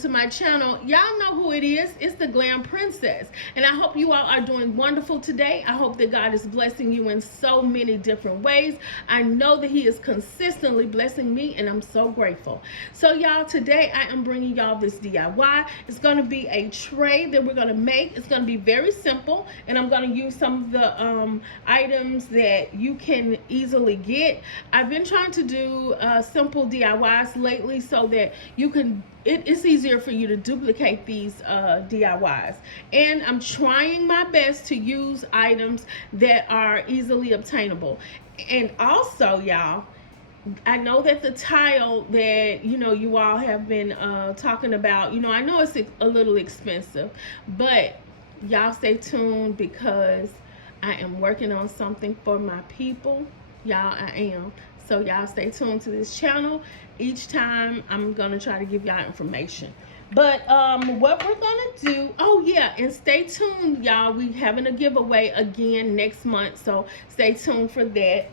to my channel. Y'all know who it is. It's the Glam Princess. And I hope you all are doing wonderful today. I hope that God is blessing you in so many different ways. I know that He is consistently blessing me, and I'm so grateful. So y'all, today I am bringing y'all this DIY. It's going to be a tray that we're going to make. It's going to be very simple, and I'm going to use some of the items that you can easily get. I've been trying to do simple DIYs lately so that you can it's easier for you to duplicate these DIYs, and I'm trying my best to use items that are easily obtainable. And also, y'all, I know that the tile that you all have been talking about, I know it's a little expensive, but y'all stay tuned because I am working on something for my people. Y'all, I am. So y'all stay tuned to this channel. Each time I'm gonna try to give y'all information. But what we're gonna do, oh yeah, and stay tuned, y'all. We having a giveaway again next month, so stay tuned for that.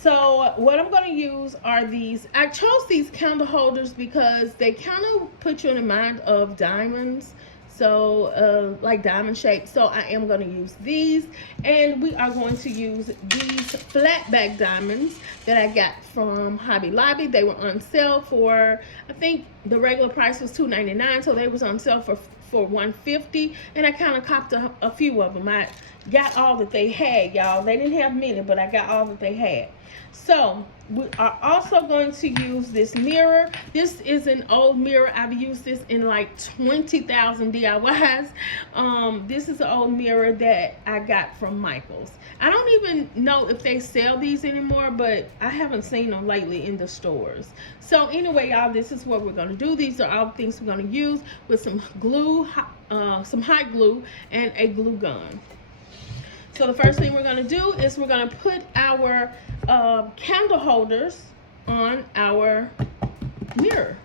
So what I'm going to use are these. I chose these candle holders because they kind of put you in the mind of diamonds, so like diamond shape. So I am going to use these, and we are going to use these flat back diamonds that I got from Hobby Lobby. They were on sale for, I think the regular price was $2.99, so they was on sale for $150, and I kind of copped a few of them. I got all that they had, y'all. They didn't have many, but I got all that they had. So we are also going to use this mirror. This is an old mirror. I've used this in like 20,000 DIYs. This is an old mirror that I got from Michael's. I don't even know if they sell these anymore, but I haven't seen them lately in the stores. So anyway, y'all, this is what we're going to do. These are all the things we're going to use with some glue, some hot glue, and a glue gun. So the first thing we're going to do is we're going to put our candle holders on our mirror.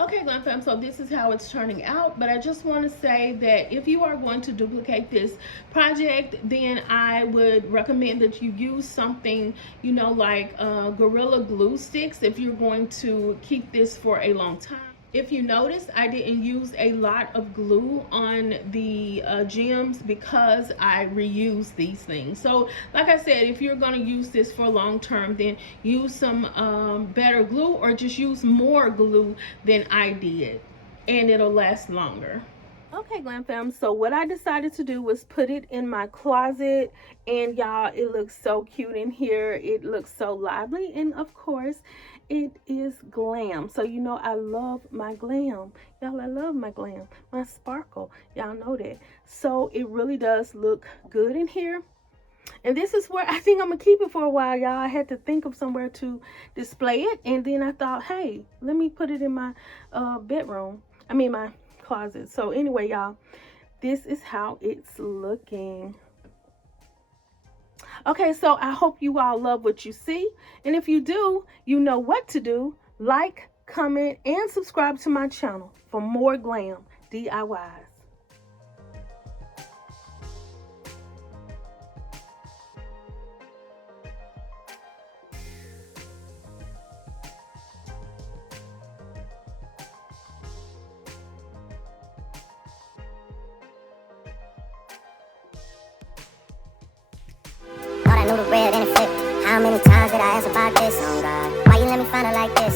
Okay, Glam fam, so this is how it's turning out, but I just want to say that if you are going to duplicate this project, then I would recommend that you use something, like Gorilla Glue sticks if you're going to keep this for a long time. If you notice, I didn't use a lot of glue on the gems because I reuse these things. So like I said, if you're going to use this for long term, then use some better glue, or just use more glue than I did, and it'll last longer. Okay, Glam fam, so what I decided to do was put it in my closet, and y'all, it looks so cute in here. It looks so lively, and of course it is glam. So you know I love my glam. Y'all, I love my glam, my sparkle. Y'all know that. So it really does look good in here. And this is where I think I'm gonna keep it for a while, y'all. I had to think of somewhere to display it, and then I thought, hey, let me put it in my bedroom. I mean my closet. So anyway, y'all, this is how it's looking. Okay, so I hope you all love what you see, and if you do, you know what to do. Like, comment, and subscribe to my channel for more glam DIYs. Thought I knew the red and it flipped. How many times did I ask about this? Oh God, why you let me find her like this?